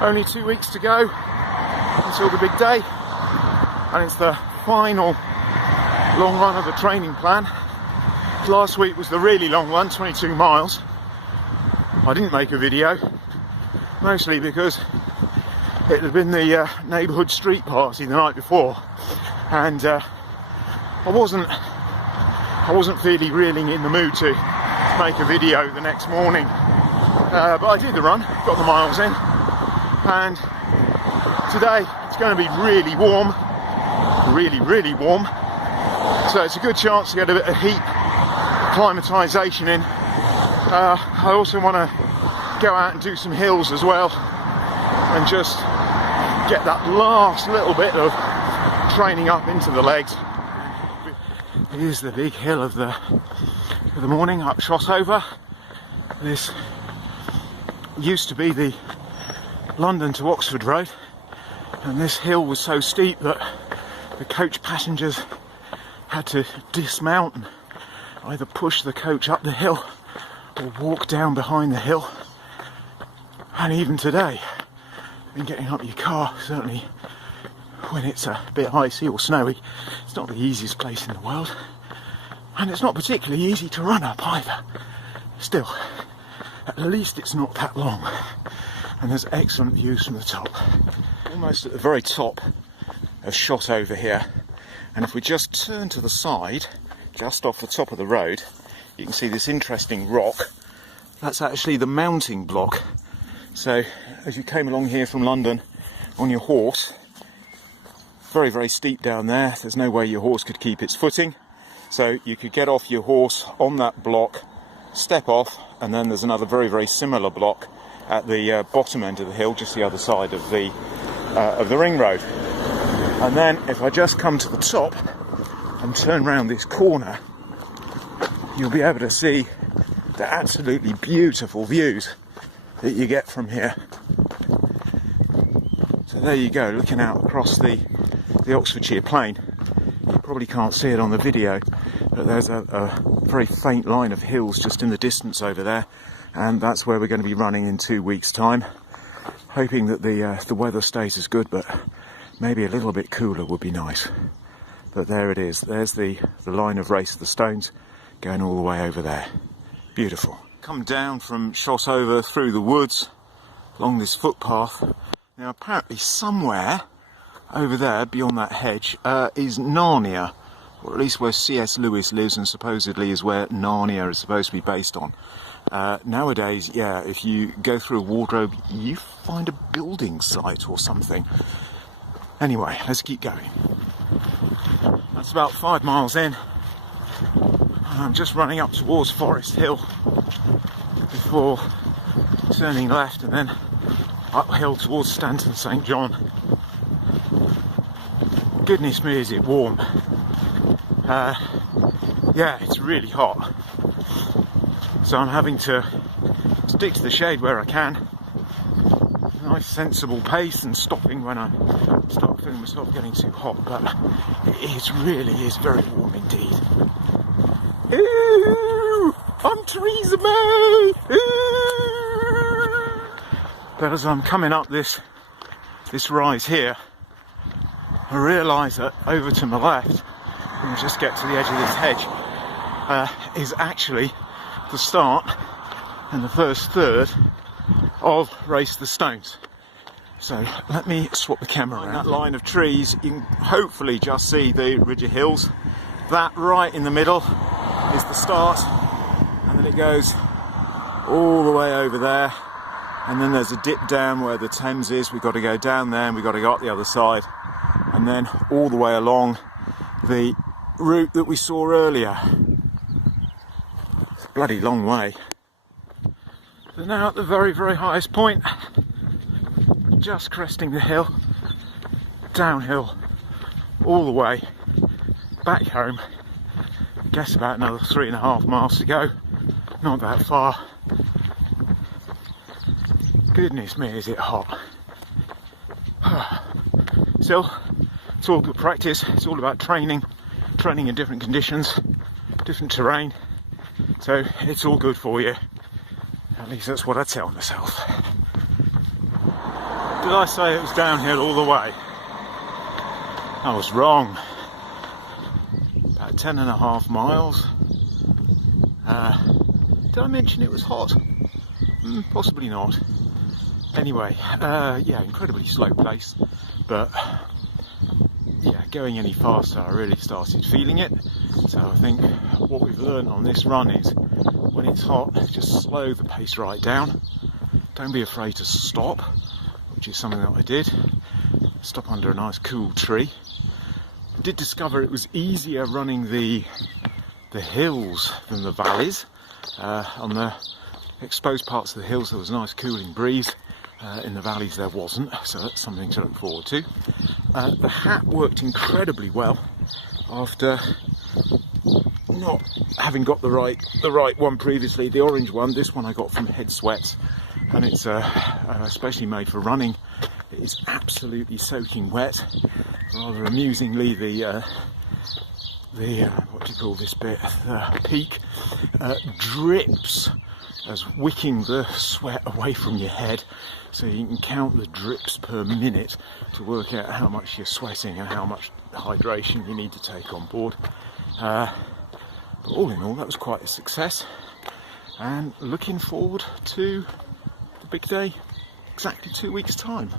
Only 2 weeks to go until the big day, and it's the final long run of the training plan. Last week was the really long one, 22 miles. I didn't make a video, mostly because it had been the neighbourhood street party the night before, and I wasn't really in the mood to make a video the next morning. But I did the run, got the miles in, and today it's going to be really warm, really warm. So it's a good chance to get a bit of heat acclimatisation in. I also want to go out and do some hills as well, and just get that last little bit of training up into the legs. Here's the big hill of the morning, up Shotover. This used to be the London to Oxford road, and this hill was so steep that the coach passengers had to dismount and either push the coach up the hill or walk down behind the hill. And even today, in getting up your car, certainly when it's a bit icy or snowy, it's not the easiest place in the world, and it's not particularly easy to run up either. Still, at least it's not that long, and there's excellent views from the top. Almost at the very top of Shotover here, and if we just turn to the side, just off the top of the road, you can see this interesting rock. That's actually the mounting block. So as you came along here from London on your horse, very steep down there, there's no way your horse could keep its footing, so you could get off your horse on that block, step off, and then there's another very similar block at the bottom end of the hill, just the other side of the ring road. And then if I just come to the top and turn round this corner, you'll be able to see the absolutely beautiful views that you get from here. So there you go, looking out across the Oxfordshire plain. You probably can't see it on the video, but there's a very faint line of hills just in the distance over there, and that's where we're going to be running in 2 weeks' time, hoping that the weather stays as good, but maybe a little bit cooler would be nice. But there it is, there's the line of Race of the Stones going all the way over there. Beautiful. Come down from Shotover through the woods along this footpath. Now apparently somewhere over there beyond that hedge is Narnia, or at least where C.S. Lewis lives, and supposedly is where Narnia is supposed to be based on. Nowadays, yeah, if you go through a wardrobe you find a building site or something. Anyway, let's keep going. That's about 5 miles in. I'm just running up towards Forest Hill before turning left and then uphill towards Stanton St John. Goodness me, is it warm. Yeah, it's really hot. So I'm having to stick to the shade where I can. Nice sensible pace, and stopping when I start feeling myself getting too hot, but it really is very warm indeed. Ooh, I'm Theresa May! Ooh. But as I'm coming up this rise here, I realise that over to my left, when I just get to the edge of this hedge, is actually the start and the first third of Race the Stones. So let me swap the camera around. That line of trees, you can hopefully just see the Bridget Hills. That right in the middle is the start, and then it goes all the way over there, and then there's a dip down where the Thames is. We've got to go down there and we've got to go up the other side, and then all the way along the route that we saw earlier. It's a bloody long way. So now at the very highest point, just cresting the hill, downhill all the way back home. I guess about another 3.5 miles to go, not that far. Goodness me, is it hot. Still, it's all good practice. It's all about training in different conditions, different terrain, so it's all good for you. At least that's what I tell myself. Did I say it was downhill all the way? I was wrong. About 10.5 miles. Did I mention it was hot? Possibly not. Anyway, yeah, incredibly slow pace, but yeah, going any faster I really started feeling it. So I think what we've learned on this run is when it's hot, just slow the pace right down. Don't be afraid to stop, which is something that I did. Stop under a nice cool tree. I did discover it was easier running the hills than the valleys. On the exposed parts of the hills there was a nice cooling breeze. In the valleys there wasn't, so that's something to look forward to. The hat worked incredibly well after not having got the right one previously. The orange one, this one I got from Head Sweats, and it's especially made for running. It is absolutely soaking wet. Rather amusingly, the what do you call this bit? The peak drips as wicking the sweat away from your head, so you can count the drips per minute to work out how much you're sweating and how much hydration you need to take on board. But all in all, that was quite a success, and looking forward to the big day, exactly 2 weeks' time.